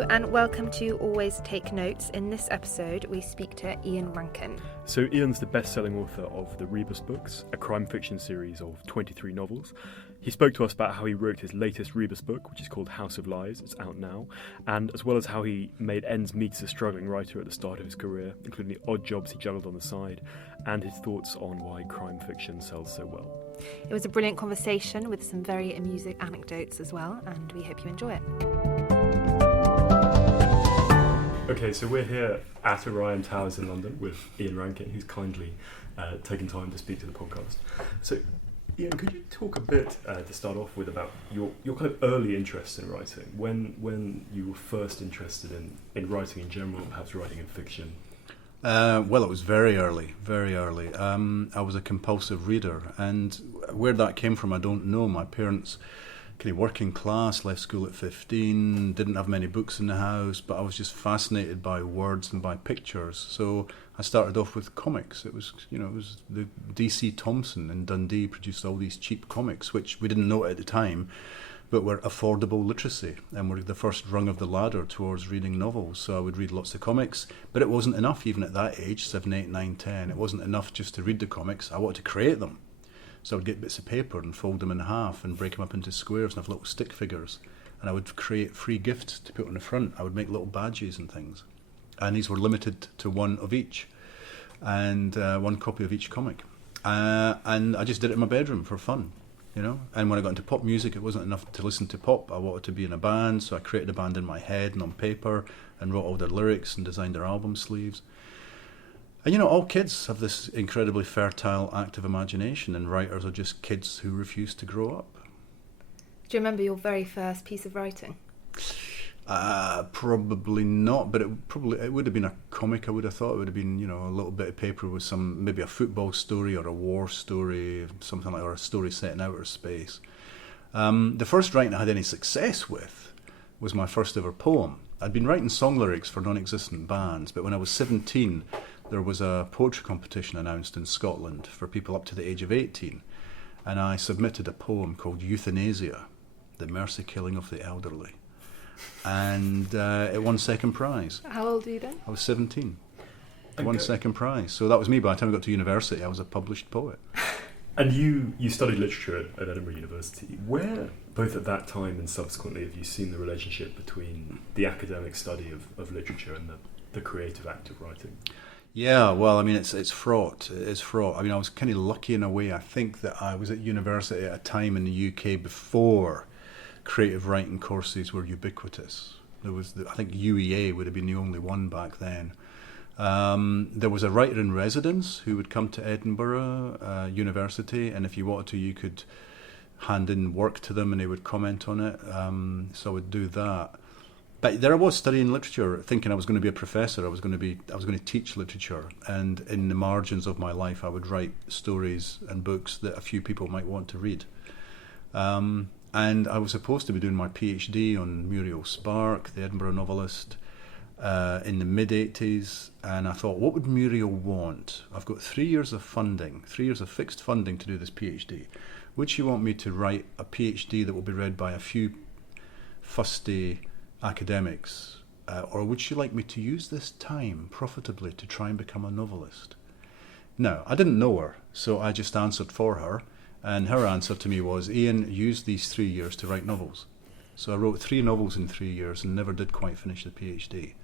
Hello and welcome to Always Take Notes. In this episode, we speak to Ian Rankin. So Ian's the best-selling author of the Rebus books, a crime fiction series of 23 novels. He spoke to us about how he wrote his latest Rebus book, which is called House of Lies. It's out now. And as well as how he made ends meet as a struggling writer at the start of his career, including the odd jobs he juggled on the side, and his thoughts on why crime fiction sells so well. It was a brilliant conversation with some very amusing anecdotes as well, and we hope you enjoy it. Okay, so we're here at Orion Towers in London with Ian Rankin, who's kindly taken time to speak to the podcast. So, Ian, could you talk a bit to start off with about your kind of early interest in writing? When you were first interested in writing in general, perhaps writing in fiction? Well, it was very early. I was a compulsive reader, and where that came from, I don't know. My parents, kind of working class, left school at 15, didn't have many books in the house, but I was just fascinated by words and by pictures. So I started off with comics. It was the DC Thompson in Dundee produced all these cheap comics, which we didn't know at the time, but were affordable literacy and were the first rung of the ladder towards reading novels. So I would read lots of comics, but it wasn't enough even at that age, 7, 8, 9, 10. It wasn't enough just to read the comics. I wanted to create them. So I would get bits of paper and fold them in half and break them up into squares and have little stick figures. And I would create free gifts to put on the front. I would make little badges and things. And these were limited to one of each, and one copy of each comic. And I just did it in my bedroom for fun. And when I got into pop music, it wasn't enough to listen to pop. I wanted to be in a band, so I created a band in my head and on paper and wrote all their lyrics and designed their album sleeves. And all kids have this incredibly fertile, active imagination, and writers are just kids who refuse to grow up. Do you remember your very first piece of writing? Probably not, but it would have been a comic. I would have thought it would have been, a little bit of paper with maybe a football story or a war story, something like, or a story set in outer space. The first writing I had any success with was my first ever poem. I'd been writing song lyrics for non-existent bands, but when I was 17, there was a poetry competition announced in Scotland for people up to the age of 18, and I submitted a poem called Euthanasia, the mercy killing of the elderly. And it won second prize. How old were you then? I was 17. I won second prize. So that was me. By the time I got to university, I was a published poet. And you studied literature at Edinburgh University. Where, both at that time and subsequently, have you seen the relationship between the academic study of literature and the creative act of writing? Yeah, well, I mean, it's fraught. It's fraught. I mean, I was kind of lucky in a way. I think that I was at university at a time in the UK before creative writing courses were ubiquitous. There was, I think UEA would have been the only one back then. There was a writer in residence who would come to Edinburgh University, and if you wanted to, you could hand in work to them and they would comment on it. So I would do that. But there I was studying literature, thinking I was going to be a professor. I was going to teach literature, and in the margins of my life, I would write stories and books that a few people might want to read. And I was supposed to be doing my PhD on Muriel Spark, the Edinburgh novelist, in the mid-'80s, and I thought, what would Muriel want? I've got 3 years of funding, 3 years of fixed funding to do this PhD. Would she want me to write a PhD that will be read by a few fusty academics, or would she like me to use this time profitably to try and become a novelist? Now, I didn't know her, so I just answered for her. And her answer to me was, Ian, use these 3 years to write novels. So I wrote 3 novels in 3 years and never did quite finish the PhD.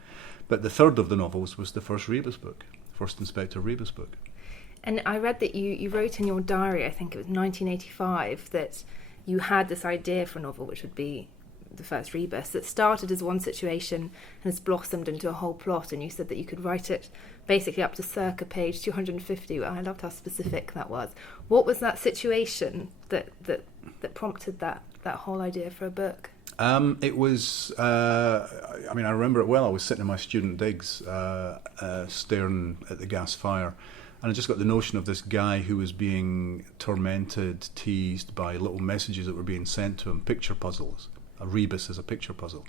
But the third of the novels was the first Rebus book, first Inspector Rebus book. And I read that you wrote in your diary, I think it was 1985, that you had this idea for a novel which would be the first Rebus, that started as one situation and has blossomed into a whole plot, and you said that you could write it basically up to circa page 250. I loved how specific that was. What was that situation that prompted that whole idea for a book? It was, I remember it well. I was sitting in my student digs staring at the gas fire, and I just got the notion of this guy who was being tormented, teased by little messages that were being sent to him, picture puzzles. A rebus is a picture puzzle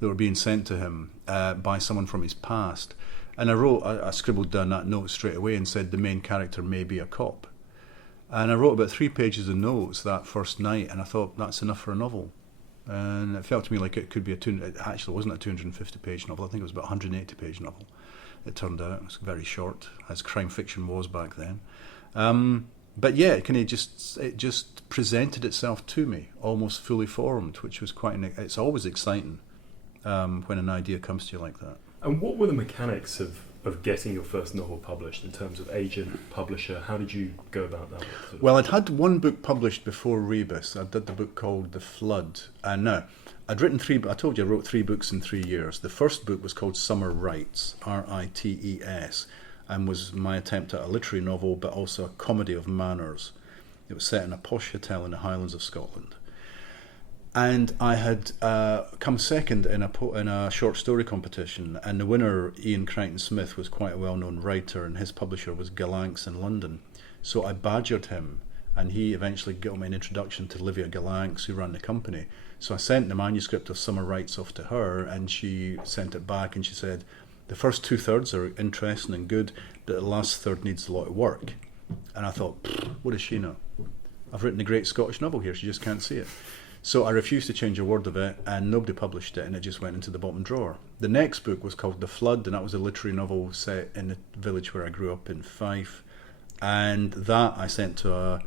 that were being sent to him by someone from his past. And I scribbled down that note straight away and said the main character may be a cop. And I wrote about 3 pages of notes that first night, and I thought that's enough for a novel. And it felt to me like it could be it actually wasn't a 250-page novel. I think it was about a 180-page novel. It turned out it was very short, as crime fiction was back then. But yeah, it just presented itself to me, almost fully formed, which was it's always exciting when an idea comes to you like that. And what were the mechanics of getting your first novel published in terms of agent, publisher? How did you go about that? Well, I'd had one book published before Rebus. I did the book called The Flood. And now, I'd written I told you I wrote 3 books in 3 years. The first book was called Summer Rites, Rites, and was my attempt at a literary novel, but also a comedy of manners. It was set in a posh hotel in the Highlands of Scotland. And I had come second in a short story competition, and the winner, Ian Rankin Smith, was quite a well-known writer, and his publisher was Galanx in London. So I badgered him, and he eventually got me an introduction to Livia Galanx, who ran the company. So I sent the manuscript of Summer Rites off to her, and she sent it back, and she said, the first 2/3 are interesting and good, but the last third needs a lot of work. And I thought, what does she know? I've written a great Scottish novel here, she just can't see it. So I refused to change a word of it, and nobody published it, and it just went into the bottom drawer. The next book was called The Flood, and that was a literary novel set in the village where I grew up in Fife. And that I sent to a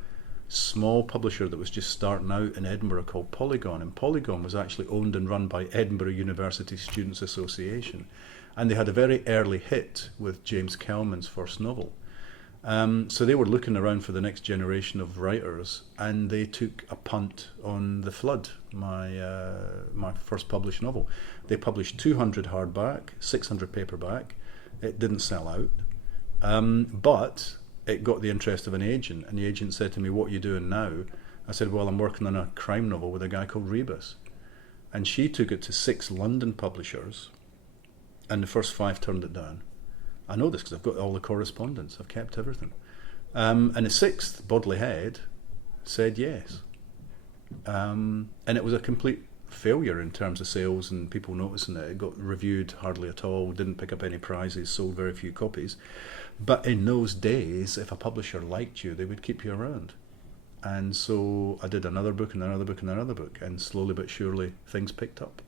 small publisher that was just starting out in Edinburgh called Polygon. And Polygon was actually owned and run by Edinburgh University Students' Association. And they had a very early hit with James Kelman's first novel. So they were looking around for the next generation of writers, and they took a punt on The Flood, my first published novel. They published 200 hardback, 600 paperback. It didn't sell out, but it got the interest of an agent, and the agent said to me, what are you doing now? I said, well, I'm working on a crime novel with a guy called Rebus. And she took it to 6 London publishers, and the first 5 turned it down. I know this because I've got all the correspondence. I've kept everything. And the 6th, Bodley Head, said yes. And it was a complete failure in terms of sales and people noticing it. It got reviewed hardly at all, didn't pick up any prizes, sold very few copies. But in those days, if a publisher liked you, they would keep you around. And so I did another book and another book and another book, and slowly but surely things picked up.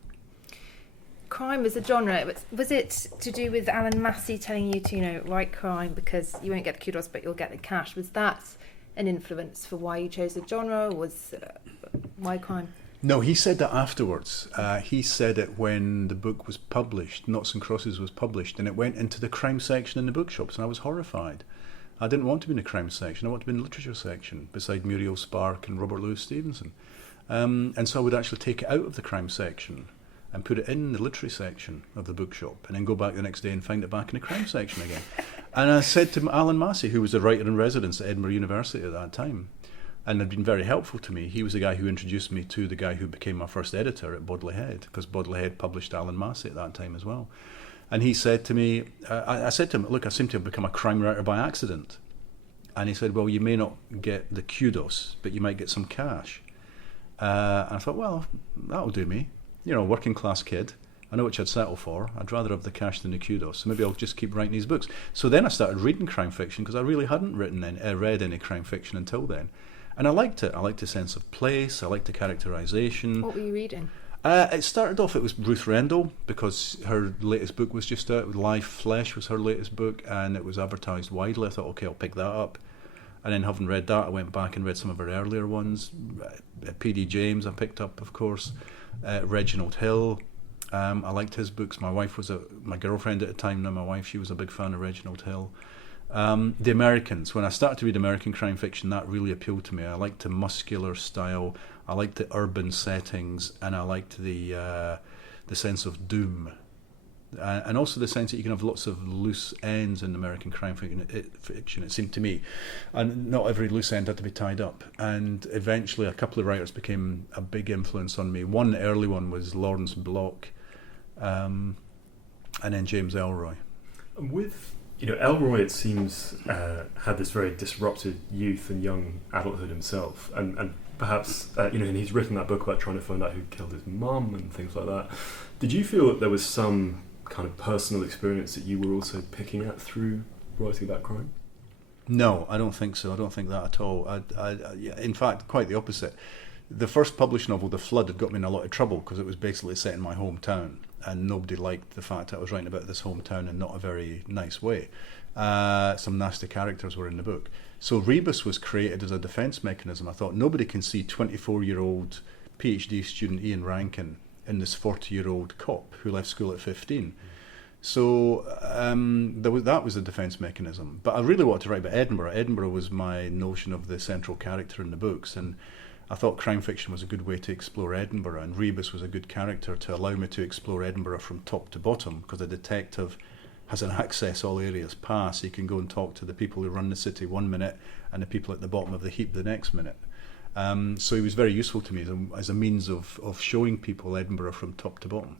Crime as a genre, was it to do with Alan Massey telling you to, write crime because you won't get the kudos but you'll get the cash? Was that an influence for why you chose the genre? Why crime? No, he said that afterwards. He said it when the book was published, Noughts and Crosses was published, and it went into the crime section in the bookshops, and I was horrified. I didn't want to be in the crime section, I wanted to be in the literature section, beside Muriel Spark and Robert Louis Stevenson. And so I would actually take it out of the crime section and put it in the literary section of the bookshop, and then go back the next day and find it back in the crime section again. And I said to Alan Massey, who was the writer in residence at Edinburgh University at that time, and had been very helpful to me. He was the guy who introduced me to the guy who became my first editor at Bodley Head, because Bodley Head published Alan Massey at that time as well. And he said to me, I said to him, look, I seem to have become a crime writer by accident. And he said, well, you may not get the kudos, but you might get some cash. And I thought, well, that'll do me. Working class kid. I know which I'd settle for. I'd rather have the cash than the kudos. So maybe I'll just keep writing these books. So then I started reading crime fiction, because I really hadn't read any crime fiction until then. And I liked it. I liked the sense of place. I liked the characterisation. What were you reading? It started off, it was Ruth Rendell, because her latest book was just out. Live Flesh was her latest book, and it was advertised widely. I thought, okay, I'll pick that up. And then, having read that, I went back and read some of her earlier ones. P.D. James I picked up, of course. Reginald Hill. I liked his books. My wife was my girlfriend at the time, now my wife, she was a big fan of Reginald Hill. The Americans. When I started to read American crime fiction, that really appealed to me. I liked the muscular style, I liked the urban settings, and I liked the sense of doom. And also the sense that you can have lots of loose ends in American crime fiction, it seemed to me. And not every loose end had to be tied up. And eventually a couple of writers became a big influence on me. One early one was Lawrence Block, and then James Ellroy. With Ellroy, it seems, had this very disrupted youth and young adulthood himself, and perhaps and he's written that book about trying to find out who killed his mum and things like that. Did you feel that there was some kind of personal experience that you were also picking at through writing about crime? No, I don't think so. I don't think that at all. In fact, quite the opposite. The first published novel, The Flood, had got me in a lot of trouble because it was basically set in my hometown, and nobody liked the fact that I was writing about this hometown in not a very nice way. Some nasty characters were in the book. So Rebus was created as a defence mechanism. I thought nobody can see 24-year-old PhD student Ian Rankin in this 40-year-old cop who left school at 15. So that was a defence mechanism. But I really wanted to write about Edinburgh. Edinburgh was my notion of the central character in the books, and I thought crime fiction was a good way to explore Edinburgh, and Rebus was a good character to allow me to explore Edinburgh from top to bottom, because a detective has an access all areas past. He can go and talk to the people who run the city one minute and the people at the bottom of the heap the next minute. So he was very useful to me as a means of showing people Edinburgh from top to bottom.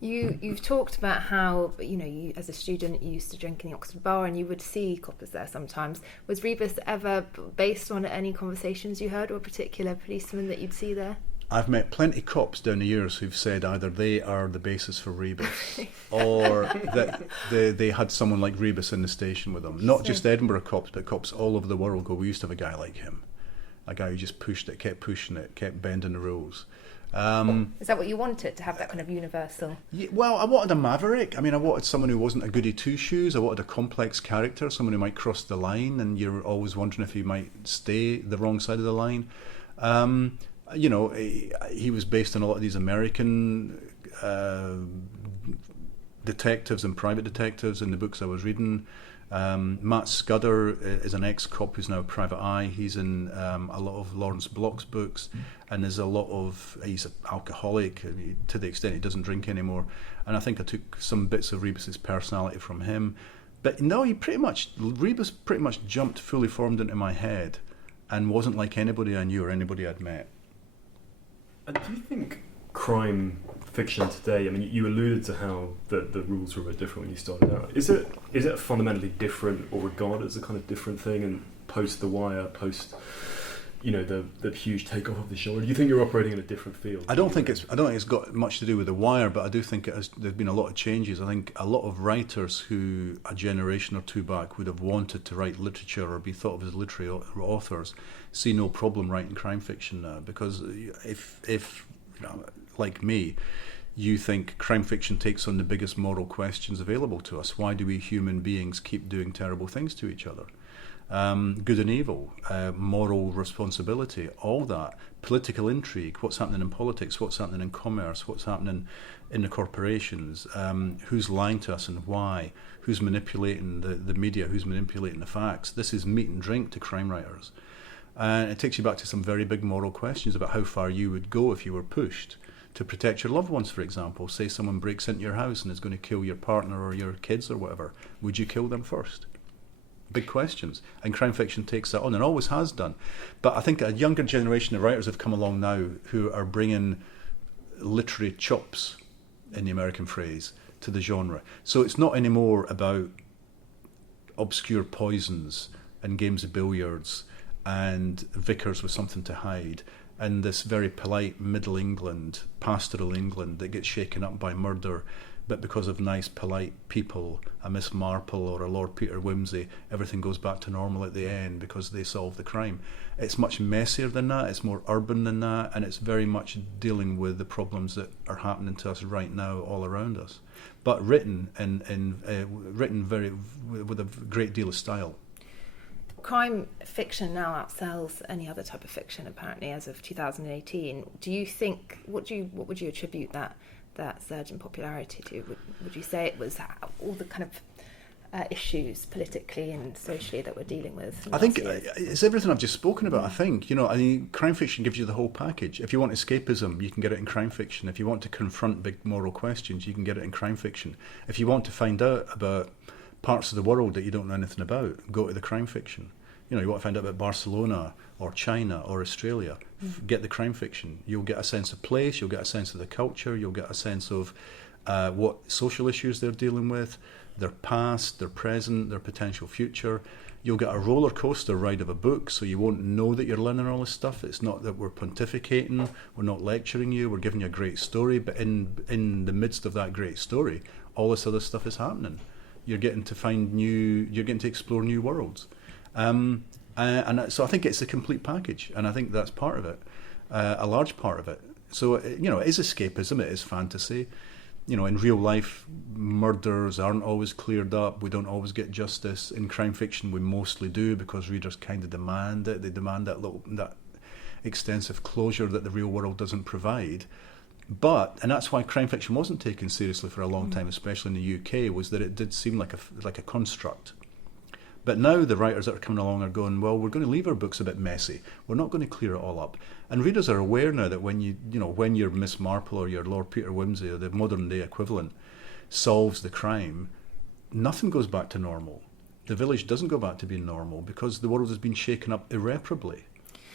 You've talked about how, you as a student you used to drink in the Oxford bar and you would see coppers there sometimes. Was Rebus ever based on any conversations you heard, or a particular policeman that you'd see there? I've met plenty of cops down the years who've said either they are the basis for Rebus or that they had someone like Rebus in the station with them. Not just Edinburgh cops, but cops all over the world go, we used to have a guy like him. A guy who just pushed it, kept pushing it, kept bending the rules. Is that what you wanted, to have that kind of universal? Yeah, well, I wanted a maverick. I mean, I wanted someone who wasn't a goody two-shoes. I wanted a complex character, someone who might cross the line and you're always wondering if he might stay the wrong side of the line. He was based on a lot of these American detectives and private detectives in the books I was reading. Matt Scudder is an ex-cop who's now a private eye. He's in a lot of Lawrence Block's books, and there's a lot of, he's an alcoholic to the extent he doesn't drink anymore, and I think I took some bits of Rebus's personality from him. But no, Rebus pretty much jumped fully formed into my head and wasn't like anybody I knew or anybody I'd met. And do you think crime fiction today, I mean, you alluded to how the rules were a bit different when you started out. Is it fundamentally different, or regarded as a kind of different thing, and post The Wire, post the huge takeoff of the genre? Do you think you're operating in a different field? I don't think it's got much to do with The Wire, but I do think there's been a lot of changes. I think a lot of writers who a generation or two back would have wanted to write literature or be thought of as literary authors see no problem writing crime fiction now, because if like me, you think crime fiction takes on the biggest moral questions available to us. Why do we human beings keep doing terrible things to each other? Good and evil, moral responsibility, all that, political intrigue, what's happening in politics, what's happening in commerce, what's happening in the corporations, who's lying to us and why, who's manipulating the media, who's manipulating the facts. This is meat and drink to crime writers. And it takes you back to some very big moral questions about how far you would go if you were pushed to protect your loved ones, for example. Say someone breaks into your house and is going to kill your partner or your kids or whatever. Would you kill them first? Big questions. And crime fiction takes that on, and always has done. But I think a younger generation of writers have come along now who are bringing literary chops, in the American phrase, to the genre. So it's not anymore about obscure poisons and games of billiards and vicars with something to hide, and this very polite middle England, pastoral England that gets shaken up by murder, but because of nice polite people, a Miss Marple or a Lord Peter Wimsey, everything goes back to normal at the end because they solve the crime. It's much messier than that, it's more urban than that, and it's very much dealing with the problems that are happening to us right now all around us, but written very with a great deal of style. Crime fiction now outsells any other type of fiction, apparently, as of 2018. Do you think, what would you attribute that surge in popularity to? Would you say it was all the kind of issues politically and socially that we're dealing with? I think it's everything I've just spoken about. I think, crime fiction gives you the whole package. If you want escapism, you can get it in crime fiction. If you want to confront big moral questions, you can get it in crime fiction. If you want to find out about parts of the world that you don't know anything about, go to the crime fiction. You want to find out about Barcelona or China or Australia, get the crime fiction. You'll get a sense of place, you'll get a sense of the culture, you'll get a sense of what social issues they're dealing with, their past, their present, their potential future. You'll get a roller coaster ride of a book, so you won't know that you're learning all this stuff. It's not that we're pontificating, we're not lecturing you, we're giving you a great story, but in the midst of that great story, all this other stuff is happening. You're getting to explore new worlds. And so I think it's a complete package, and I think that's part of it. a large part of it. So, it is escapism, it is fantasy. In real life, murders aren't always cleared up. We don't always get justice. In crime fiction, we mostly do, because readers kind of demand it. They demand that extensive closure that the real world doesn't provide. And that's why crime fiction wasn't taken seriously for a long time, especially in the UK, was that it did seem like a construct. But now the writers that are coming along are going, well, we're going to leave our books a bit messy. We're not going to clear it all up. And readers are aware now that when when your Miss Marple or your Lord Peter Wimsey or the modern day equivalent solves the crime, nothing goes back to normal. The village doesn't go back to being normal because the world has been shaken up irreparably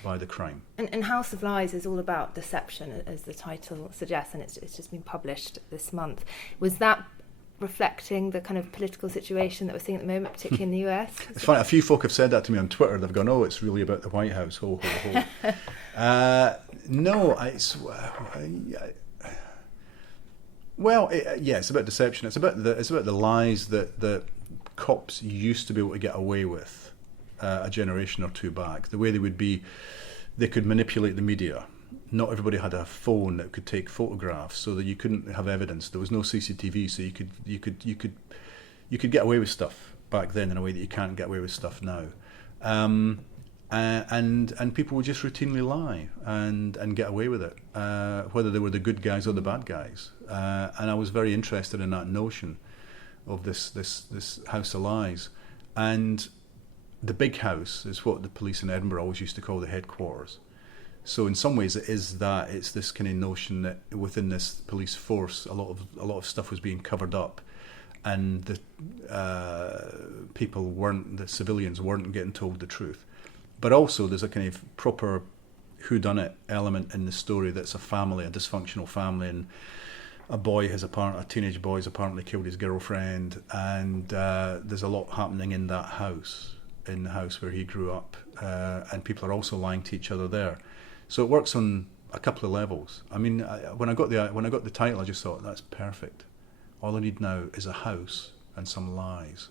by the crime. And House of Lies is all about deception, as the title suggests, and it's just been published this month. Was that reflecting the kind of political situation that we're seeing at the moment, particularly in the US? It's funny, a few folk have said that to me on Twitter. They've gone, oh, it's really about the White House, ho, ho, ho. No, it's about deception. It's about the lies that cops used to be able to get away with a generation or two back. The way they could manipulate the media. Not everybody had a phone that could take photographs, so that you couldn't have evidence. There was no CCTV, so you could get away with stuff back then in a way that you can't get away with stuff now. And people would just routinely lie and get away with it, whether they were the good guys or the bad guys. And I was very interested in that notion of this House of Lies. And the big house is what the police in Edinburgh always used to call the headquarters. So in some ways it's this kind of notion that within this police force a lot of stuff was being covered up, and the the civilians weren't getting told the truth. But also there's a kind of proper whodunit element in the story that's a dysfunctional family, and a teenage boy has apparently killed his girlfriend, and there's a lot happening in that house, in the house where he grew up, and people are also lying to each other there. So it works on a couple of levels. I mean, when I got the title, I just thought, that's perfect. All I need now is a house and some lies.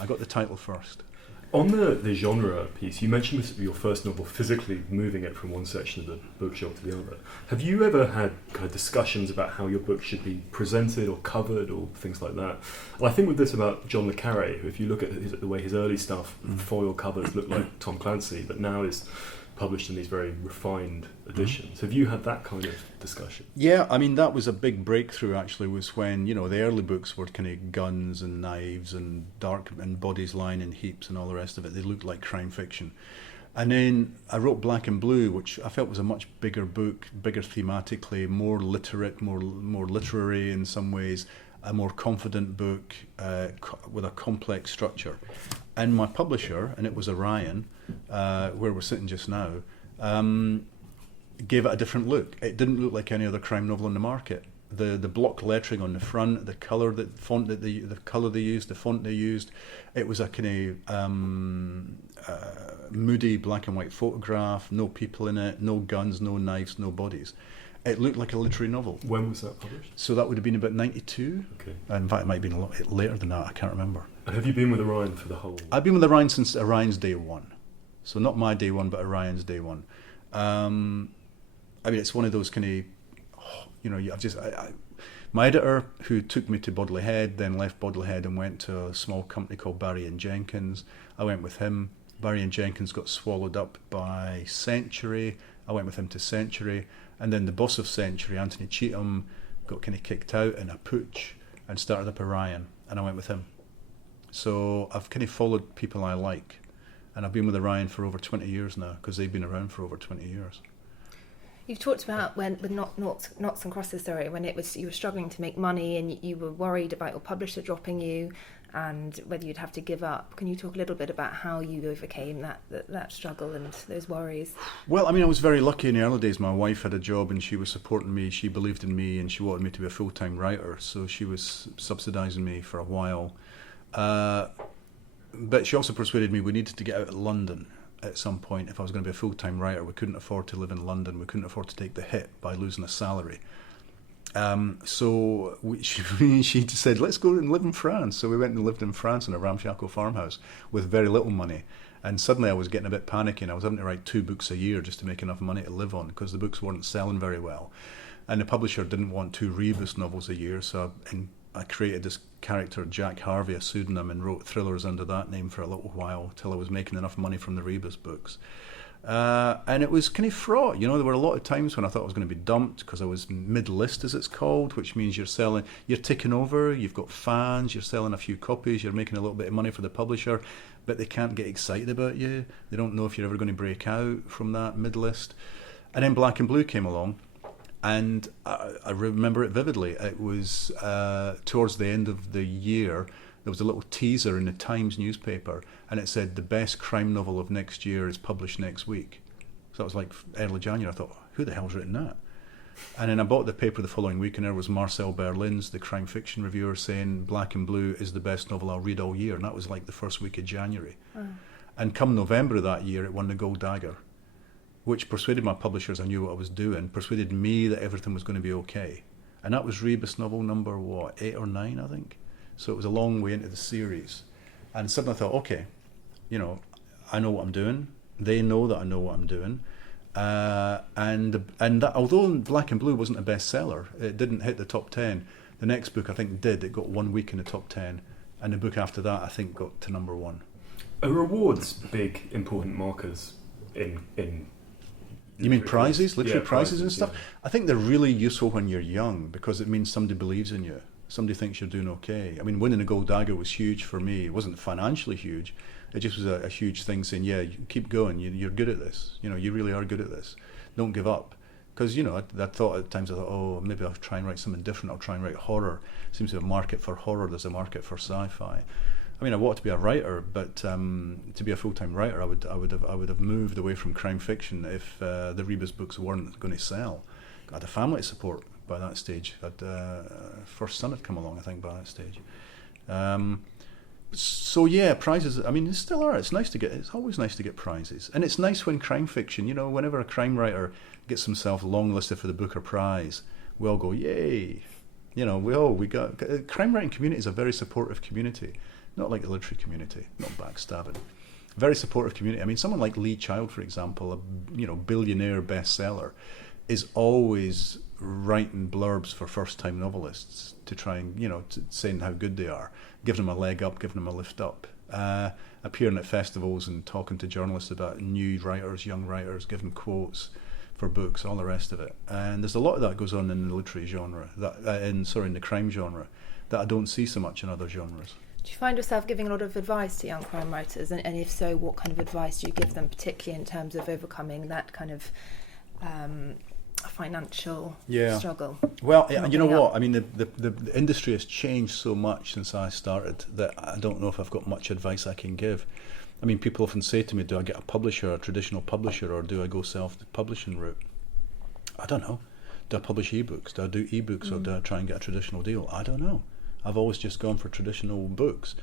I got the title first. On the genre piece, you mentioned this your first novel, physically moving it from one section of the bookshop to the other. Have you ever had kind of discussions about how your book should be presented or covered or things like that? And I think with this about John le Carré, who, if you look at the way his early stuff, foil covers look like Tom Clancy, but now is published in these very refined editions. Have you had that kind of discussion? Yeah, I mean, that was a big breakthrough, actually, was when, the early books were kind of guns and knives and dark and bodies lying in heaps and all the rest of it. They looked like crime fiction. And then I wrote Black and Blue, which I felt was a much bigger book, bigger thematically, more literate, more literary in some ways, a more confident book with a complex structure. And my publisher, and it was Orion, where we're sitting just now, gave it a different look. It didn't look like any other crime novel on the market. The block lettering on the front, the colour, the colour they used, the font they used, it was a kind of moody black and white photograph, no people in it, no guns, no knives, no bodies. It looked like a literary novel. When was that published? So that would have been about 92. Okay. In fact, it might have been a lot later than that. I can't remember. And have you been with Orion for the whole? I've been with Orion since Orion's day one. So not my day one, but Orion's day one. I mean, it's one of those kind of, my editor, who took me to Bodley Head, then left Bodley Head and went to a small company called Barry and Jenkins. I went with him. Barry and Jenkins got swallowed up by Century. I went with him to Century. And then the boss of Century, Anthony Cheetham, got kind of kicked out in a putsch and started up Orion, and I went with him. So I've kind of followed people I like, and I've been with Orion for over 20 years now, because they've been around for over 20 years. You've talked about when with Knots and Crosses, when it was you were struggling to make money and you were worried about your publisher dropping you and whether you'd have to give up. Can you talk a little bit about how you overcame that struggle and those worries? Well, I mean, I was very lucky in the early days. My wife had a job and she was supporting me. She believed in me and she wanted me to be a full-time writer, so she was subsidising me for a while. But she also persuaded me we needed to get out of London at some point if I was going to be a full-time writer. We couldn't afford to live in London. We couldn't afford to take the hit by losing a salary. So she said, let's go and live in France. So we went and lived in France in a ramshackle farmhouse with very little money. And suddenly I was getting a bit panicky, and I was having to write 2 books a year just to make enough money to live on, because the books weren't selling very well. And the publisher didn't want 2 Rebus novels a year, so I created this character, Jack Harvey, a pseudonym, and wrote thrillers under that name for a little while till I was making enough money from the Rebus books. And it was kind of fraught. There were a lot of times when I thought I was going to be dumped because I was mid-list, as it's called, which means you're ticking over, you've got fans, you're selling a few copies, you're making a little bit of money for the publisher, but they can't get excited about you. They don't know if you're ever going to break out from that mid-list. And then Black and Blue came along, and I remember it vividly. It was towards the end of the year. There was a little teaser in the Times newspaper, and it said the best crime novel of next year is published next week. So that was like early January. I thought, who the hell's written that? And then I bought the paper the following week, and there was Marcel Berlin's, the crime fiction reviewer, saying Black and Blue is the best novel I'll read all year. And that was like the first week of January. And come November of that year, it won the Gold Dagger, which persuaded my publishers I knew what I was doing, persuaded me that everything was going to be okay. And that was Rebus novel number, 8 or 9, I think? So it was a long way into the series. And suddenly I thought, okay, I know what I'm doing. They know that I know what I'm doing. And that, although Black and Blue wasn't a bestseller, it didn't hit the top 10. The next book, I think, did. It got 1 week in the top 10. And the book after that, I think, got to number 1. Are rewards big, important markers in You mean prizes, literary Yeah, prizes and stuff? yeah. I think they're really useful when you're young, because it means somebody believes in you. Somebody thinks you're doing okay. I mean, winning a Gold Dagger was huge for me. It wasn't financially huge. It just was a huge thing saying, yeah, you keep going. You're good at this. You really are good at this. Don't give up. Because, I thought at times, oh, maybe I'll try and write something different. I'll try and write horror. Seems to be a market for horror. There's a market for sci-fi. I mean, I wanted to be a writer, but to be a full-time writer, I would have moved away from crime fiction if the Rebus books weren't going to sell. I had a family to support by that stage. First son had come along, I think, by that stage. So yeah, prizes. I mean, they still are. It's nice to get. It's always nice to get prizes, and it's nice when crime fiction. Whenever a crime writer gets himself longlisted for the Booker Prize, we all go, yay! We got. Crime writing community is a very supportive community, not like the literary community, not backstabbing. Very supportive community. I mean, someone like Lee Child, for example, a billionaire bestseller, is always writing blurbs for first-time novelists to try and, saying how good they are, giving them a leg up, giving them a lift up, appearing at festivals and talking to journalists about new writers, young writers, giving quotes for books, all the rest of it. And there's a lot of that goes on in the literary genre, in the crime genre, that I don't see so much in other genres. Do you find yourself giving a lot of advice to young crime writers? And if so, what kind of advice do you give them, particularly in terms of overcoming that kind of financial struggle? Well, you know what? I mean, the industry has changed so much since I started that I don't know if I've got much advice I can give. I mean, people often say to me, do I get a publisher, a traditional publisher, or do I go self-publishing route? I don't know. Do I publish ebooks? Do I do ebooks, or do I try and get a traditional deal? I don't know. I've always just gone for traditional books.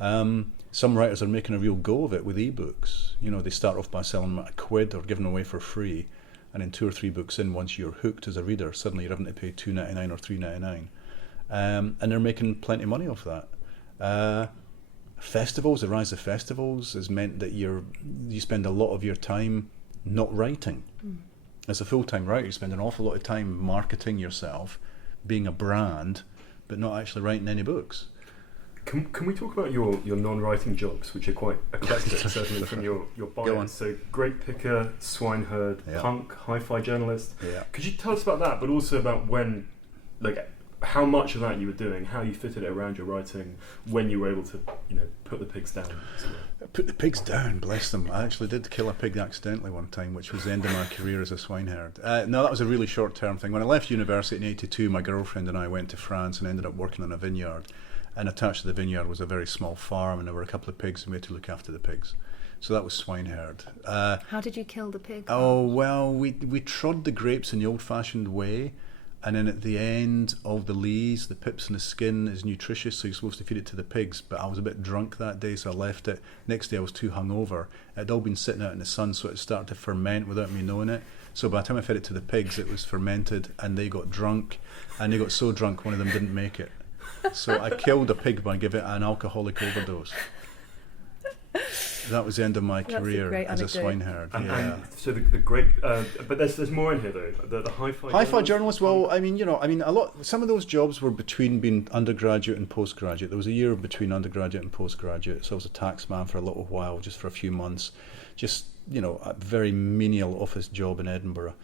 Some writers are making a real go of it with ebooks. They start off by selling them at £1 or giving them away for free, and in 2 or 3 books in, once you're hooked as a reader, suddenly you're having to pay $2.99 or $3.99, and they're making plenty of money off that. Festivals, the rise of festivals has meant that you spend a lot of your time not writing. As a full-time writer, you spend an awful lot of time marketing yourself, being a brand, but not actually writing any books. Can we talk about your non-writing jobs, which are quite eclectic, certainly from your Go on. bio? So, great picker, swineherd, punk, hi-fi journalist. Yeah. Could you tell us about that, but also about when, how much of that you were doing, how you fitted it around your writing, when you were able to, put the pigs down? Put the pigs down, bless them. I actually did kill a pig accidentally one time, which was the end of my career as a swineherd. No, that was a really short-term thing. When I left university in 1982, my girlfriend and I went to France and ended up working on a vineyard. And attached to the vineyard was a very small farm, and there were a couple of pigs, and we had to look after the pigs. So that was swineherd. How did you kill the pig? Oh, well, we trod the grapes in the old-fashioned way, and then at the end, all the lees, the pips and the skin is nutritious, so you're supposed to feed it to the pigs. But I was a bit drunk that day, so I left it. Next day I was too hungover. It had all been sitting out in the sun, so it started to ferment without me knowing it. So by the time I fed it to the pigs, it was fermented, and they got drunk, and they got so drunk one of them didn't make it. So I killed a pig by giving it an alcoholic overdose. That was the end of my That's a career great as a anecdote. swineherd. And so the great, but there's more in here though. The Hi-fi journalist. Well, some of those jobs were between being undergraduate and postgraduate. There was a year between undergraduate and postgraduate. So I was a taxman for a little while, just for a few months, just a very menial office job in Edinburgh.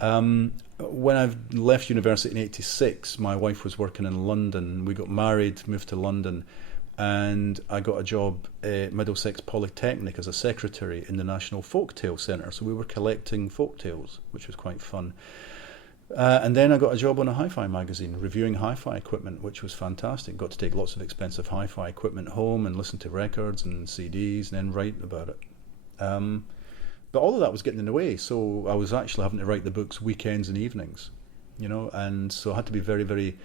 When I left university in '86, my wife was working in London. We got married, moved to London, and I got a job at Middlesex Polytechnic as a secretary in the National Folktale Centre. So we were collecting folktales, which was quite fun. And then I got a job on a hi-fi magazine, reviewing hi-fi equipment, which was fantastic. Got to take lots of expensive hi-fi equipment home and listen to records and CDs and then write about it. But all of that was getting in the way, so I was actually having to write the books weekends and evenings, and so I had to be very, very,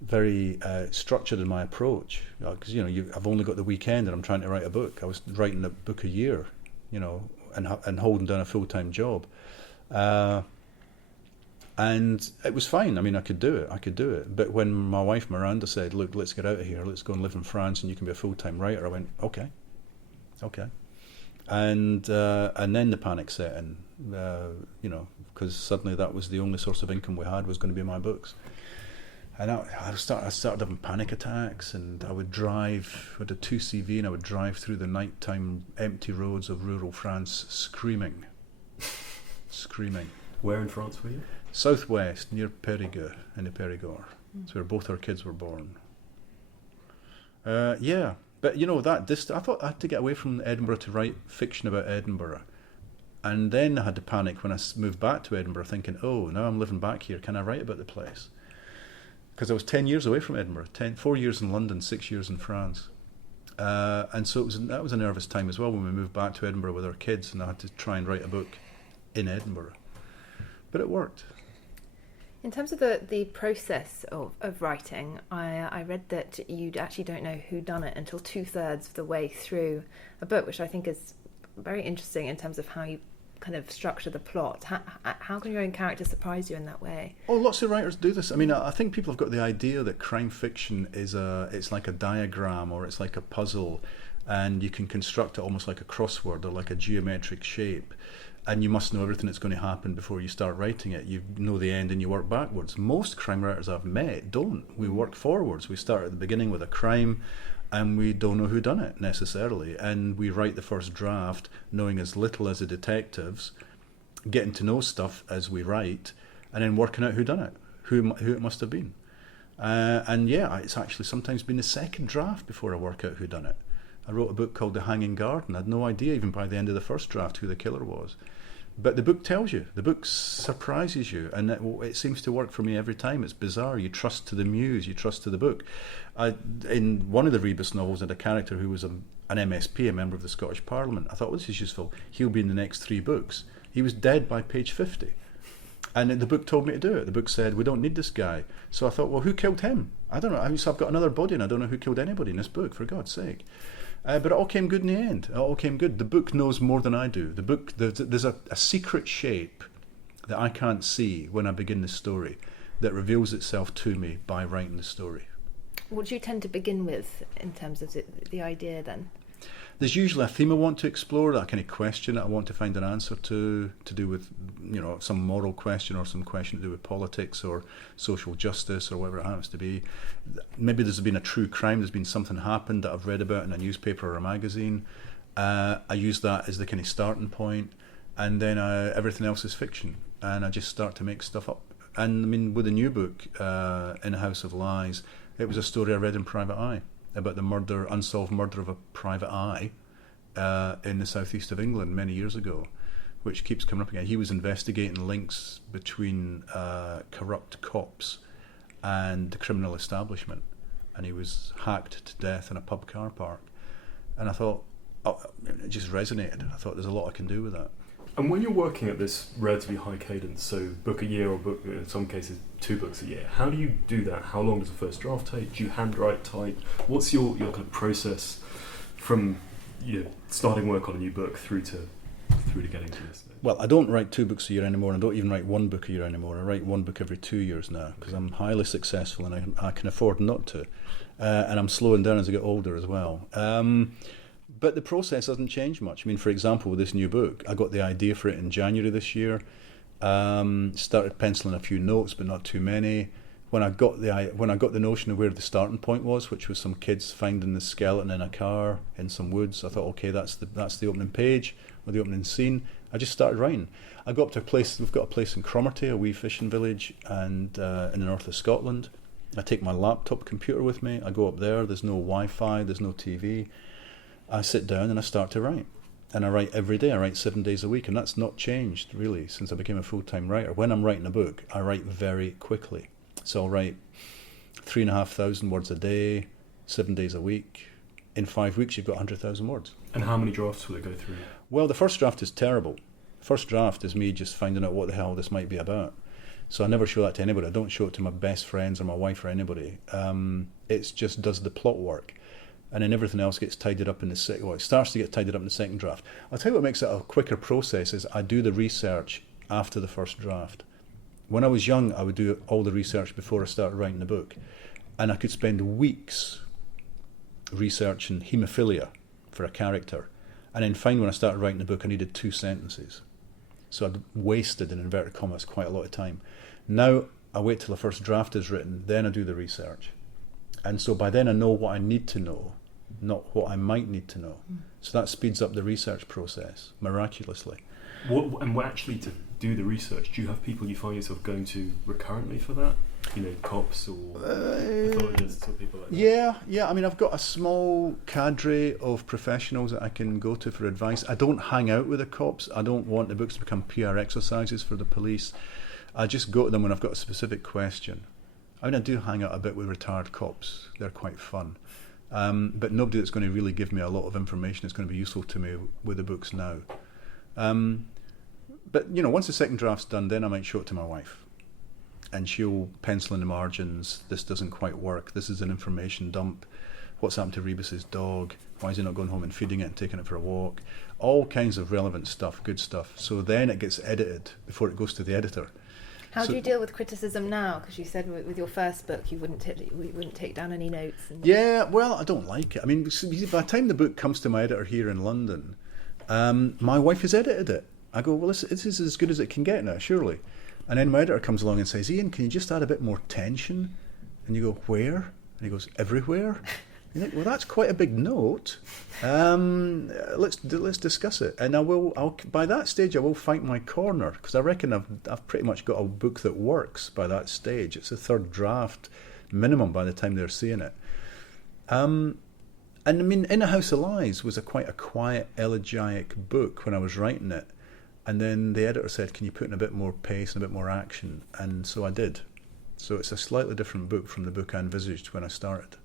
very structured in my approach, because I've only got the weekend and I'm trying to write a book. I was writing a book a year, and holding down a full-time job, and it was fine. I mean, I could do it. But when my wife Miranda said, "Look, let's get out of here. Let's go and live in France, and you can be a full-time writer," I went, "Okay." And then the panic set in, because suddenly that was the only source of income we had was going to be my books. And I started having panic attacks, and I would drive with a 2CV, and I would drive through the nighttime empty roads of rural France screaming. Where in France were you? Southwest, near Périgueux, in the Périgord. That's where both our kids were born. Yeah. But I thought I had to get away from Edinburgh to write fiction about Edinburgh. And then I had to panic when I moved back to Edinburgh, thinking, oh, now I'm living back here, can I write about the place? Because I was 10 years away from Edinburgh, 4 years in London, 6 years in France. And so that was a nervous time as well when we moved back to Edinburgh with our kids, and I had to try and write a book in Edinburgh. But it worked. In terms of the process of writing, I read that you actually don't know who done it until 2/3 of the way through a book, which I think is very interesting in terms of how you kind of structure the plot. How can your own character surprise you in that way? Oh, lots of writers do this. I mean, I think people have got the idea that crime fiction it's like a diagram or it's like a puzzle, and you can construct it almost like a crossword or like a geometric shape. And you must know everything that's going to happen before you start writing it. You know the end and you work backwards. Most crime writers I've met don't. We work forwards. We start at the beginning with a crime and we don't know who done it necessarily. And we write the first draft knowing as little as the detectives, getting to know stuff as we write, and then working out who done it, who it must have been. And yeah, it's actually sometimes been the second draft before I work out who done it. I wrote a book called The Hanging Garden. I had no idea even by the end of the first draft who the killer was. But the book tells you. The book surprises you. And it seems to work for me every time. It's bizarre. You trust to the muse. You trust to the book. In one of the Rebus novels, I had a character who was an MSP, a member of the Scottish Parliament. I thought, well, this is useful. He'll be in the next 3 books. He was dead by page 50. And the book told me to do it. The book said, we don't need this guy. So I thought, well, who killed him? I don't know. So I've got another body and I don't know who killed anybody in this book, for God's sake. But it all came good in the end. It all came good. The book knows more than I do. The book, there's a secret shape that I can't see when I begin the story that reveals itself to me by writing the story. What do you tend to begin with in terms of the idea then? There's usually a theme I want to explore, that kind of question that I want to find an answer to do with, some moral question or some question to do with politics or social justice or whatever it happens to be. Maybe there's been a true crime, there's been something happened that I've read about in a newspaper or a magazine. I use that as the kind of starting point, and then everything else is fiction, and I just start to make stuff up. And I mean, with the new book, In a House of Lies, it was a story I read in Private Eye about the unsolved murder of a private eye in the southeast of England many years ago, which keeps coming up again. He was investigating links between corrupt cops and the criminal establishment, and he was hacked to death in a pub car park. And I thought, it just resonated. I thought there's a lot I can do with that. And when you're working at this relatively high cadence, so book a year or book, in some cases 2 books a year, how do you do that? How long does the first draft take? Do you handwrite, type? What's your kind of process from starting work on a new book through to getting to this stage? Well, I don't write 2 books a year anymore, and I don't even write 1 book a year anymore. I write 1 book every 2 years now because I'm highly successful and I can afford not to. And I'm slowing down as I get older as well. But the process hasn't changed much. I mean, for example, with this new book, I got the idea for it in January this year. Started penciling a few notes, but not too many. When I got the notion of where the starting point was, which was some kids finding the skeleton in a car in some woods, I thought, okay, that's the opening page or the opening scene. I just started writing. I got up to a place. We've got a place in Cromarty, a wee fishing village, and in the north of Scotland. I take my laptop computer with me. I go up there. There's no Wi-Fi. There's no TV. I sit down and I start to write. And I write every day. I write 7 days a week, and that's not changed really since I became a full-time writer. When I'm writing a book, I write very quickly. So I'll write 3,500 words a day, 7 days a week. In 5 weeks, you've got 100,000 words. And how many drafts will it go through? Well, the first draft is terrible. First draft is me just finding out what the hell this might be about. So I never show that to anybody. I don't show it to my best friends or my wife or anybody. It just does the plot work. And then everything else gets tidied up in the second. Well, it starts to get tidied up in the second draft. I'll tell you what makes it a quicker process is I do the research after the first draft. When I was young, I would do all the research before I started writing the book. And I could spend weeks researching haemophilia for a character. And then find when I started writing the book, I needed 2 sentences. So I'd wasted, in inverted commas, quite a lot of time. Now I wait till the first draft is written, then I do the research. And so by then I know what I need to know, not what I might need to know. So that speeds up the research process, miraculously. And actually to do the research, do you have people you find yourself going to recurrently for that? You know, cops or pathologists or people like that? Yeah. I mean, I've got a small cadre of professionals that I can go to for advice. I don't hang out with the cops. I don't want the books to become PR exercises for the police. I just go to them when I've got a specific question. I mean, I do hang out a bit with retired cops. They're quite fun. But nobody that's going to really give me a lot of information that's going to be useful to me with the books now. But, you know, once the second draft's done, then I might show it to my wife. And she'll pencil in the margins. This doesn't quite work. This is an information dump. What's happened to Rebus's dog? Why is he not going home and feeding it and taking it for a walk? All kinds of relevant stuff, good stuff. So then it gets edited before it goes to the editor. How do you deal with criticism now? Because you said with your first book you wouldn't take down any notes. Yeah, well, I don't like it. I mean, by the time the book comes to my editor here in London, my wife has edited it. I go, well, this is as good as it can get now, surely. And then my editor comes along and says, Ian, can you just add a bit more tension? And you go, where? And he goes, everywhere. You think, well, that's quite a big note. Let's discuss it. And I'll by that stage I will fight my corner, because I reckon I've pretty much got a book that works by that stage. It's a third draft minimum by the time they're seeing it. And I mean, In a House of Lies was quite a quiet, elegiac book when I was writing it. And then the editor said, can you put in a bit more pace and a bit more action? And so I did. So it's a slightly different book from the book I envisaged when I started.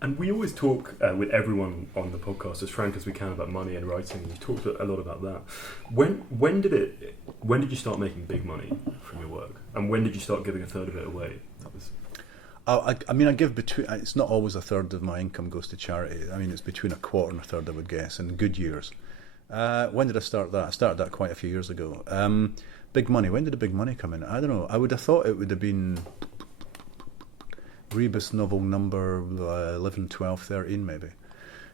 And we always talk with everyone on the podcast as frank as we can about money and writing. You've talked a lot about that. When did you start making big money from your work? And when did you start giving a third of it away? I mean, I give between. It's not always a third of my income goes to charity. I mean, it's between a quarter and a third, I would guess, in good years. When did I start that? I started that quite a few years ago. Big money. When did the big money come in? I don't know. I would have thought it would have been Rebus novel number 11, 12, 13 maybe.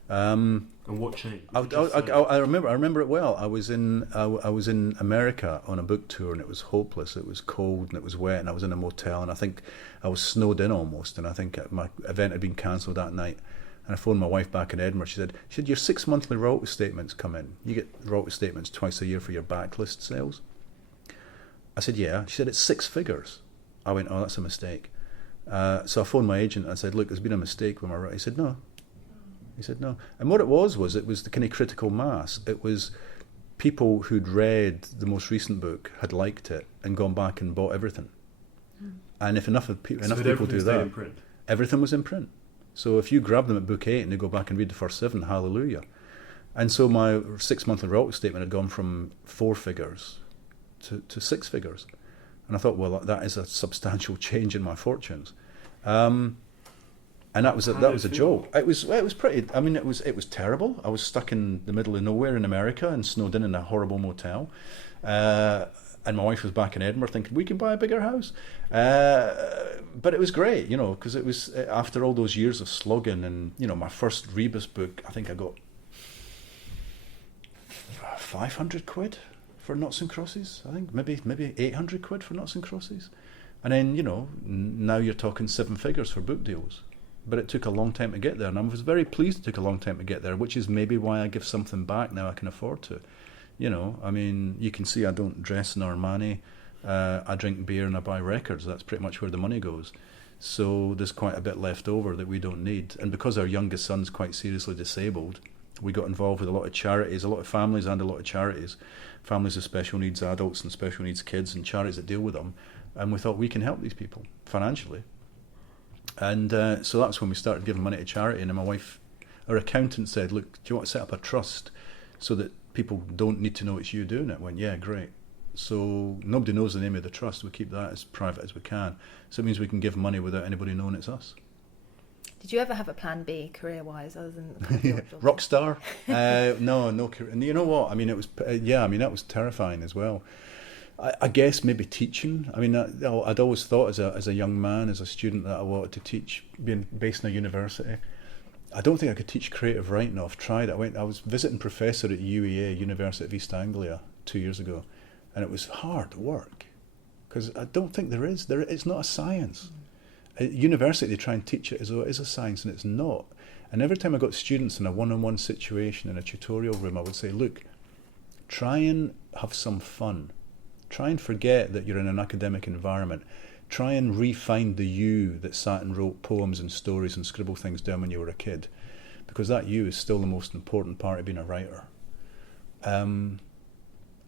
And what changed? I remember it well. I was in America on a book tour, and it was hopeless. It was cold and it was wet, and I was in a motel, and I think I was snowed in almost, and I think my event had been cancelled that night. And I phoned my wife back in Edinburgh. She said, your 6 monthly royalty statements come in. You get royalty statements twice a year for your backlist sales. I said, yeah. She said, it's 6 figures. I went, oh, that's a mistake. So I phoned my agent and I said, look, there's been a mistake with my royalty. He said, no. And what it was the kind of critical mass. It was people who'd read the most recent book, had liked it, and gone back and bought everything. And if enough people do that, everything was in print. So if you grab them at book 8 and they go back and read the first 7, hallelujah. And so my 6 monthly royalty statement had gone from 4 figures to 6 figures. And I thought, well, that is a substantial change in my fortunes. And that was a joke. It was pretty. I mean, it was terrible. I was stuck in the middle of nowhere in America and snowed in a horrible motel. And my wife was back in Edinburgh thinking, we can buy a bigger house. But it was great, because it was after all those years of slogging, and, my first Rebus book, I think I got £500 for Noughts and Crosses, I think, maybe £800 for Noughts and Crosses. And then, now you're talking 7 figures for book deals. But it took a long time to get there, and I was very pleased it took a long time to get there, which is maybe why I give something back now I can afford to. You can see I don't dress in Armani, I drink beer and I buy records. That's pretty much where the money goes. So there's quite a bit left over that we don't need. And because our youngest son's quite seriously disabled, we got involved with a lot of charities, a lot of families and a lot of charities, families of special needs adults and special needs kids and charities that deal with them. And we thought we can help these people financially. And so that's when we started giving money to charity. And then my wife, our accountant, said, look, do you want to set up a trust so that people don't need to know it's you doing it? I went, yeah, great. So nobody knows the name of the trust. We keep that as private as we can. So it means we can give money without anybody knowing it's us. Did you ever have a plan B career-wise other than rock star? No career. And you know what? I mean, it was that was terrifying as well. I guess maybe teaching. I mean, I'd always thought as a young man, as a student, that I wanted to teach, being based in a university. I don't think I could teach creative writing. I've tried. I was visiting professor at UEA, University of East Anglia, 2 years ago, and it was hard work because I don't think there is. It's not a science. At university, they try and teach it as though it is a science, and it's not. And every time I got students in a one-on-one situation in a tutorial room, I would say, look, try and have some fun. Try and forget that you're in an academic environment. Try and re-find the you that sat and wrote poems and stories and scribbled things down when you were a kid, because that you is still the most important part of being a writer. And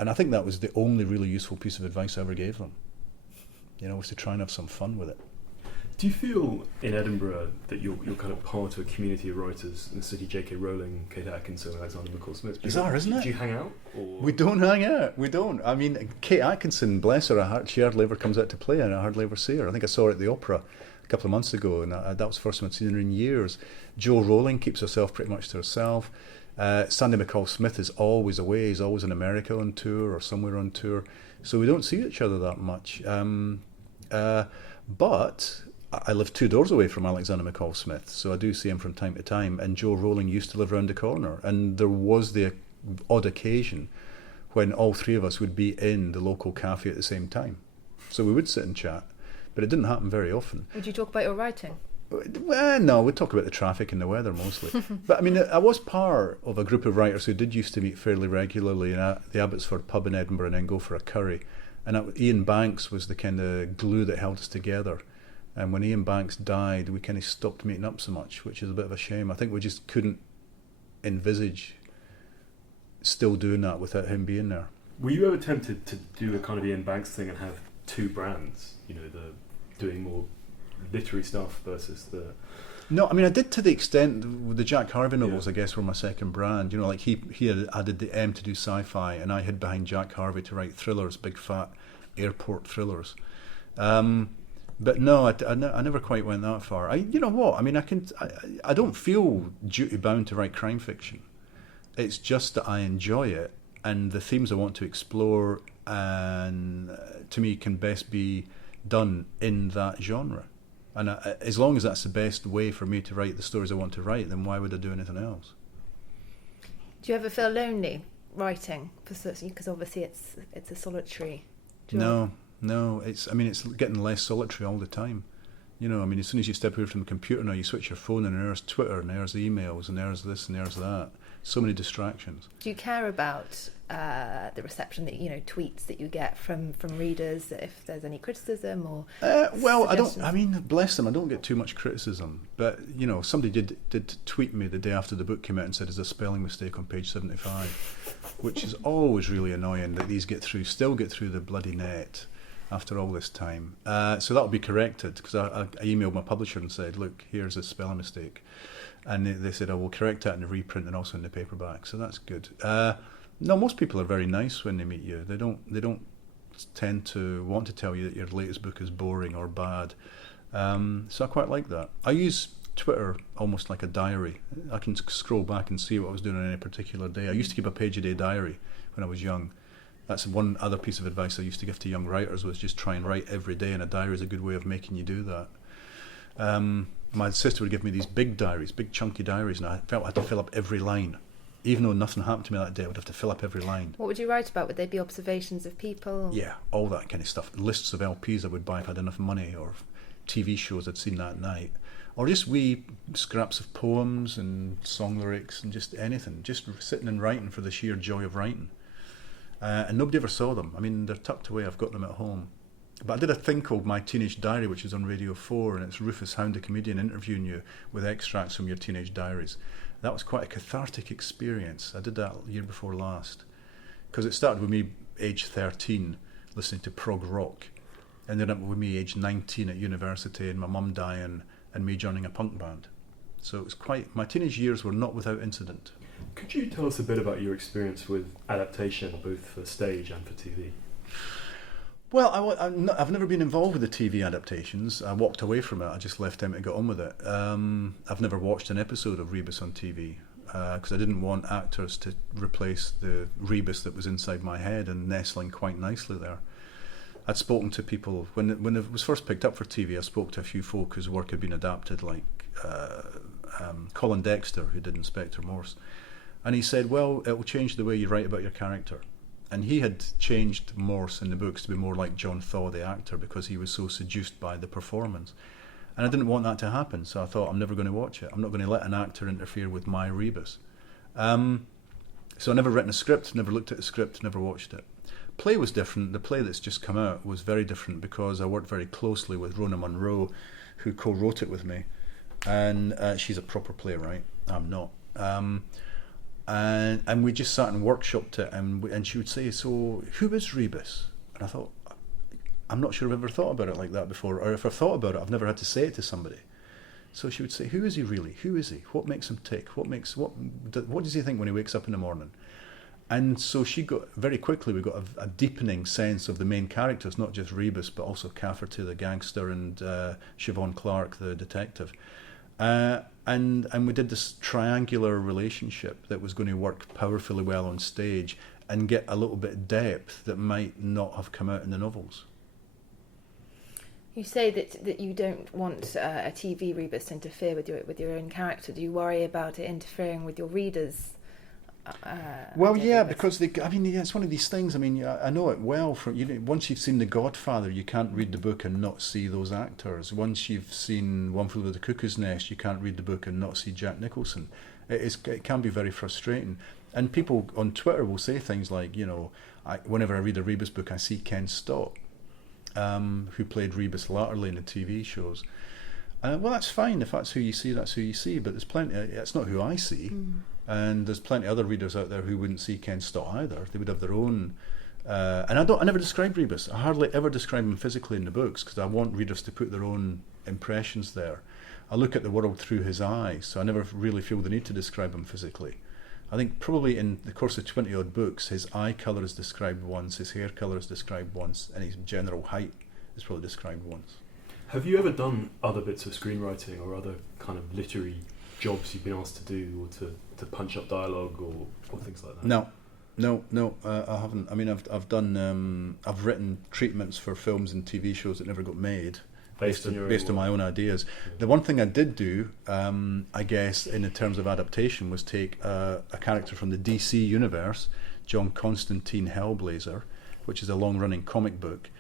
I think that was the only really useful piece of advice I ever gave them, was to try and have some fun with it. Do you feel in Edinburgh that you're kind of part of a community of writers in the city? J.K. Rowling, Kate Atkinson, Alexander McCall-Smith. Bizarre, isn't it? Do you hang out? Or? We don't hang out. We don't. I mean, Kate Atkinson, bless her, she hardly ever comes out to play, and I hardly ever see her. I think I saw her at the Opera a couple of months ago, and that was the first time I'd seen her in years. Jo Rowling keeps herself pretty much to herself. Sandy McCall-Smith is always away. He's always in America on tour or somewhere on tour. So we don't see each other that much. But I live 2 doors away from Alexander McCall-Smith, so I do see him from time to time. And Jo Rowling used to live round the corner. And there was the odd occasion when all 3 of us would be in the local cafe at the same time. So we would sit and chat. But it didn't happen very often. Would you talk about your writing? Well, no, we'd talk about the traffic and the weather mostly. But I mean, I was part of a group of writers who did used to meet fairly regularly in the Abbotsford pub in Edinburgh and then go for a curry. And Ian Banks was the kind of glue that held us together. And when Ian Banks died, we kind of stopped meeting up so much, which is a bit of a shame. I think we just couldn't envisage still doing that without him being there. Were you ever tempted to do the kind of Ian Banks thing and have 2 brands? The doing more literary stuff versus the... No, I mean, I did to the extent the Jack Harvey novels, I guess, were my second brand. Like he had added the M to do sci-fi, and I hid behind Jack Harvey to write thrillers, big fat airport thrillers. But no, I never quite went that far. You know what? I mean, I don't feel duty bound to write crime fiction. It's just that I enjoy it, and the themes I want to explore, and to me, can best be done in that genre. And as long as that's the best way for me to write the stories I want to write, then why would I do anything else? Do you ever feel lonely writing? Because obviously it's a solitary job. No. It's getting less solitary all the time. As soon as you step away from the computer now, you switch your phone and there's Twitter and there's emails and there's this and there's that. So many distractions. Do you care about the reception that tweets that you get from readers, if there's any criticism or? Well, I don't. I mean, bless them. I don't get too much criticism, but somebody did tweet me the day after the book came out and said there's a spelling mistake on page 75, which is always really annoying that these still get through the bloody net after all this time. So that'll be corrected, because I emailed my publisher and said, look, here's a spelling mistake. And they said, I will correct that in the reprint and also in the paperback. So that's good. No, most people are very nice when they meet you. They don't tend to want to tell you that your latest book is boring or bad. So I quite like that. I use Twitter almost like a diary. I can scroll back and see what I was doing on any particular day. I used to keep a page-a-day diary when I was young. That's one other piece of advice I used to give to young writers, was just try and write every day, and a diary is a good way of making you do that. My sister would give me these big diaries, big chunky diaries, and I felt I had to fill up every line. Even though nothing happened to me that day, I would have to fill up every line. What would you write about? Would they be observations of people? Yeah, all that kind of stuff. Lists of LPs I would buy if I had enough money, or TV shows I'd seen that night, or just wee scraps of poems and song lyrics and just anything. Just sitting and writing for the sheer joy of writing. And nobody ever saw them. I mean, they're tucked away. I've got them at home. But I did a thing called My Teenage Diary, which is on Radio 4, and it's Rufus Hound, the comedian, interviewing you with extracts from your teenage diaries. That was quite a cathartic experience. I did that year before last. Because it started with me age 13, listening to prog rock. Ended up with me age 19 at university, and my mum dying, and me joining a punk band. So it was quite... My teenage years were not without incident. Could you tell us a bit about your experience with adaptation, both for stage and for TV? Well, I've never been involved with the TV adaptations. I walked away from it. I just left them and got on with it. I've never watched an episode of Rebus on TV because I didn't want actors to replace the Rebus that was inside my head and nestling quite nicely there. I'd spoken to people, when it was first picked up for TV, I spoke to a few folk whose work had been adapted, like Colin Dexter, who did Inspector Morse. And he said, well, it will change the way you write about your character. And he had changed Morse in the books to be more like John Thaw, the actor, because he was so seduced by the performance. And I didn't want that to happen, so I thought, I'm never going to watch it. I'm not going to let an actor interfere with my Rebus. So I never written a script, never looked at a script, never watched it. Play was different. The play that's just come out was very different because I worked very closely with Rona Munro, who co-wrote it with me. And she's a proper playwright. I'm not. And we just sat and workshopped it, and she would say, so who is Rebus? And I thought, I'm not sure I've ever thought about it like that before, or if I've thought about it, I've never had to say it to somebody. So she would say, who is he really? Who is he? What makes him tick? What does he think when he wakes up in the morning? And so she got, very quickly, we got a deepening sense of the main characters, not just Rebus, but also Cafferty, the gangster, and Siobhan Clarke, the detective. And we did this triangular relationship that was going to work powerfully well on stage and get a little bit of depth that might not have come out in the novels. You say that you don't want a TV Rebus to interfere with your own character. Do you worry about it interfering with your readers? Well, yeah, because it's one of these things. I mean, I know it well. Once you've seen The Godfather, you can't read the book and not see those actors. Once you've seen One Flew Over the Cuckoo's Nest, you can't read the book and not see Jack Nicholson. It can be very frustrating. And people on Twitter will say things like, whenever I read a Rebus book, I see Ken Stott, who played Rebus latterly in the TV shows. Well, that's fine. If that's who you see, that's who you see. But there's plenty. It's not who I see. And there's plenty of other readers out there who wouldn't see Ken Stott either. They would have their own. And I never describe Rebus. I hardly ever describe him physically in the books because I want readers to put their own impressions there. I look at the world through his eyes, so I never really feel the need to describe him physically. I think probably in the course of 20 odd books, his eye colour is described once, his hair colour is described once, and his general height is probably described once. Have you ever done other bits of screenwriting or other kind of literary jobs you've been asked to do, or to punch up dialogue or things like that? No, I haven't. I mean, I've written treatments for films and TV shows that never got made, based on my own ideas. Yeah. The one thing I did do, I guess, in terms of adaptation, was take a character from the DC universe, John Constantine Hellblazer, which is a long-running comic book.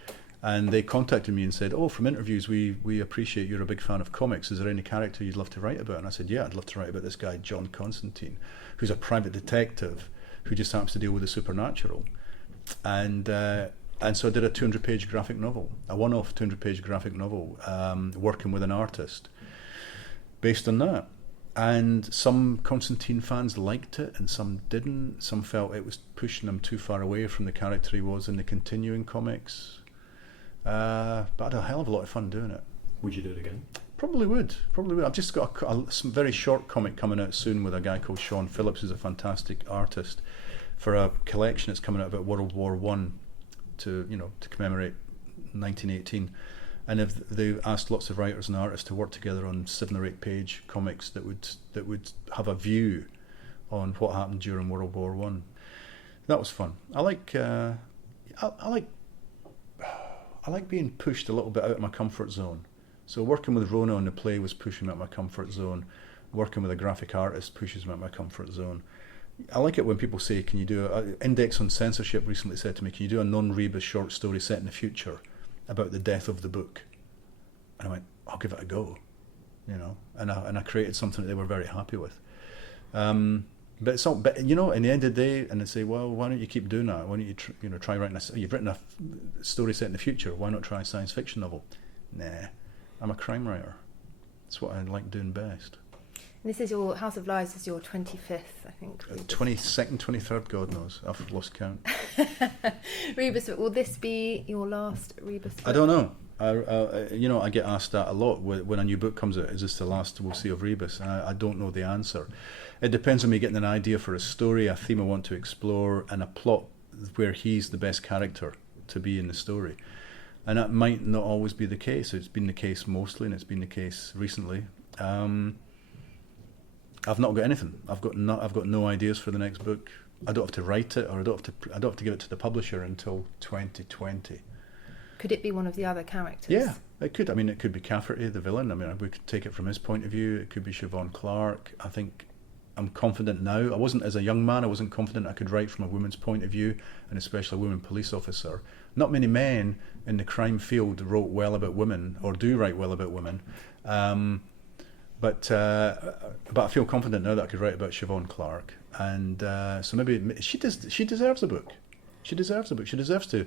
And they contacted me and said, from interviews, we appreciate you're a big fan of comics. Is there any character you'd love to write about? And I said, yeah, I'd love to write about this guy, John Constantine, who's a private detective who just happens to deal with the supernatural. And so I did a 200-page graphic novel, a one-off 200-page graphic novel, working with an artist based on that. And some Constantine fans liked it and some didn't. Some felt it was pushing him too far away from the character he was in the continuing comics. But I had a hell of a lot of fun doing it. Would you do it again? Probably would. I've just got some very short comic coming out soon with a guy called Sean Phillips, who's a fantastic artist, for a collection that's coming out about World War I to commemorate 1918. And if they've asked lots of writers and artists to work together on 7 or 8 page comics that would have a view on what happened during World War I. That was fun. I like being pushed a little bit out of my comfort zone. So working with Rona on the play was pushing me out of my comfort zone. Working with a graphic artist pushes me out of my comfort zone. I like it when people say, can you do Index on Censorship recently said to me, can you do a non-Rebus short story set in the future about the death of the book? And I went, I'll give it a go, and I created something that they were very happy with. But it's all, but in the end of the day, and they say, well, why don't you keep doing that? Why don't you try writing you've written a story set in the future, why not try a science fiction novel? Nah, I'm a crime writer. That's what I like doing best. And this is your House of Lies is your 25th, I think. 22nd, 23rd, God knows. I've lost count. Rebus, will this be your last Rebus book? I don't know. I get asked that a lot when a new book comes out. Is this the last we'll see of Rebus? And I don't know the answer. It depends on me getting an idea for a story, a theme I want to explore, and a plot where he's the best character to be in the story. And that might not always be the case. It's been the case mostly, and it's been the case recently. I've not got anything. I've got no ideas for the next book. I don't have to write it, or I don't have to give it to the publisher until 2020. Could it be one of the other characters? Yeah, it could. I mean, it could be Cafferty, the villain. I mean, we could take it from his point of view. It could be Siobhan Clarke. I think I'm confident now. I wasn't as a young man. I wasn't confident I could write from a woman's point of view, and especially a woman police officer. Not many men in the crime field wrote well about women, or do write well about women. But I feel confident now that I could write about Siobhan Clarke, and so maybe she deserves a book. She deserves a book. She deserves to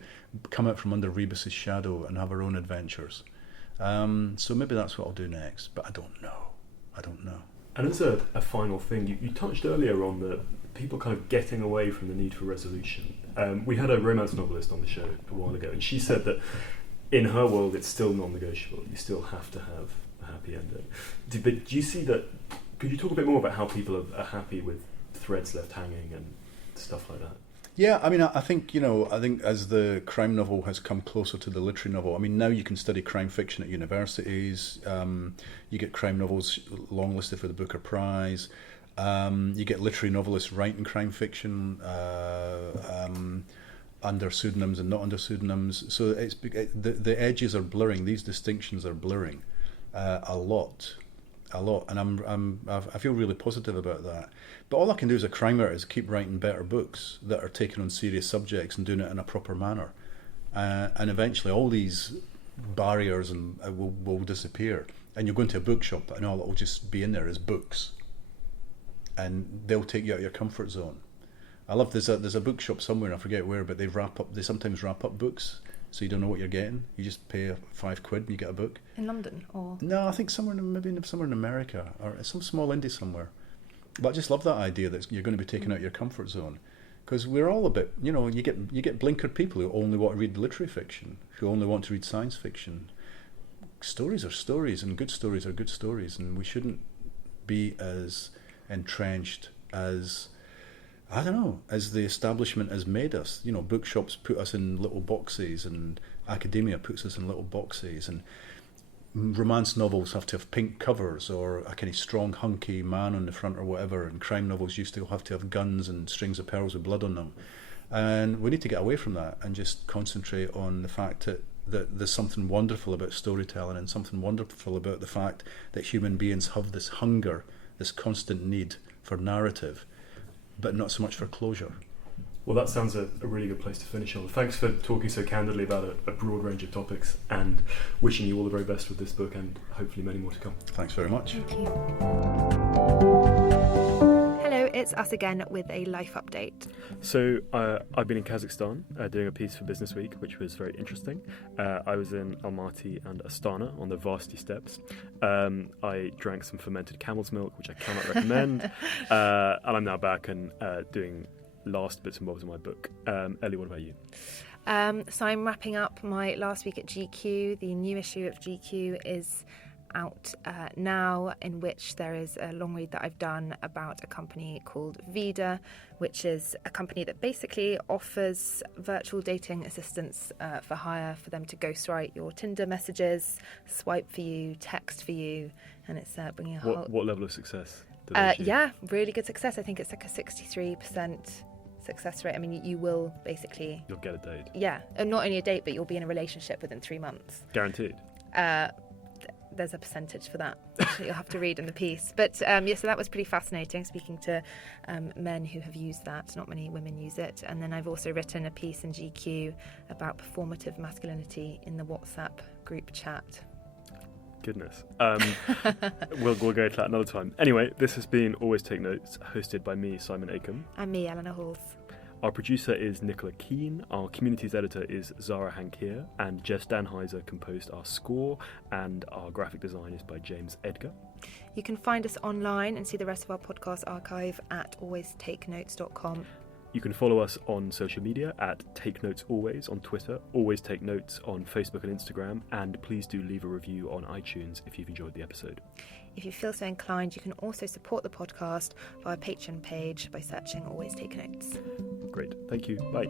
come out from under Rebus's shadow and have her own adventures. So maybe that's what I'll do next. But I don't know. And as a final thing, you touched earlier on the people kind of getting away from the need for resolution. We had a romance novelist on the show a while ago, and she said that in her world it's still non-negotiable. You still have to have a happy ending. But do you see that? Could you talk a bit more about how people are happy with threads left hanging and stuff like that? Yeah, I mean, I think as the crime novel has come closer to the literary novel, I mean, now you can study crime fiction at universities. You get crime novels longlisted for the Booker Prize. You get literary novelists writing crime fiction under pseudonyms and not under pseudonyms. So the edges are blurring. These distinctions are blurring a lot, and I feel really positive about that. But all I can do as a crime writer is keep writing better books that are taking on serious subjects and doing it in a proper manner, and eventually all these barriers will disappear, and you'll go into a bookshop and all that will just be in there is books, and they'll take you out of your comfort zone. I love there's a bookshop somewhere, I forget where, but they sometimes wrap up books so you don't know what you're getting. You just pay £5 and you get a book. In London, or? No, I think somewhere in America, or some small indie somewhere. But I just love that idea that you're going to be taken out of your comfort zone, because we're all a bit, you get blinkered people who only want to read literary fiction, who only want to read science fiction. Stories are stories, and good stories are good stories, and we shouldn't be as entrenched as, I don't know, as the establishment has made us. Bookshops put us in little boxes, and academia puts us in little boxes, and romance novels have to have pink covers or a kind of strong, hunky man on the front or whatever, and crime novels used to have to have guns and strings of pearls with blood on them. And we need to get away from that and just concentrate on the fact that there's something wonderful about storytelling, and something wonderful about the fact that human beings have this hunger, this constant need for narrative, but not so much for closure. Well, that sounds a really good place to finish on. Thanks for talking so candidly about a broad range of topics, and wishing you all the very best with this book and hopefully many more to come. Thanks very much. Thank you. Hello, it's us again with a life update. So I've been in Kazakhstan doing a piece for Business Week, which was very interesting. I was in Almaty and Astana on the Varsity Steppes. I drank some fermented camel's milk, which I cannot recommend. And I'm now back and doing last bits and bobs of my book. Ellie, what about you? So I'm wrapping up my last week at GQ. The new issue of GQ is out now, in which there is a long read that I've done about a company called Vida, which is a company that basically offers virtual dating assistants for hire, for them to ghostwrite your Tinder messages, swipe for you, text for you, and it's bringing a whole... What level of success? Yeah, really good success. I think it's like a 63% success rate. I mean, you will basically... You'll get a date. Yeah, and not only a date, but you'll be in a relationship within 3 months. Guaranteed? there's a percentage for that you'll have to read in the piece. But so that was pretty fascinating, speaking to men who have used that. Not many women use it. And then I've also written a piece in GQ about performative masculinity in the WhatsApp group chat. Goodness. We'll go to that another time. Anyway, this has been Always Take Notes, hosted by me, Simon Acombe. And me, Eleanor Halls. Our producer is Nicola Keane, our communities editor is Zara Hankier, and Jess Danheiser composed our score, and our graphic design is by James Edgar. You can find us online and see the rest of our podcast archive at alwaystakenotes.com. You can follow us on social media at Take Notes Always on Twitter, Always Take Notes on Facebook and Instagram, and please do leave a review on iTunes if you've enjoyed the episode. If you feel so inclined, you can also support the podcast via Patreon page by searching Always Take Notes. Great, thank you, bye.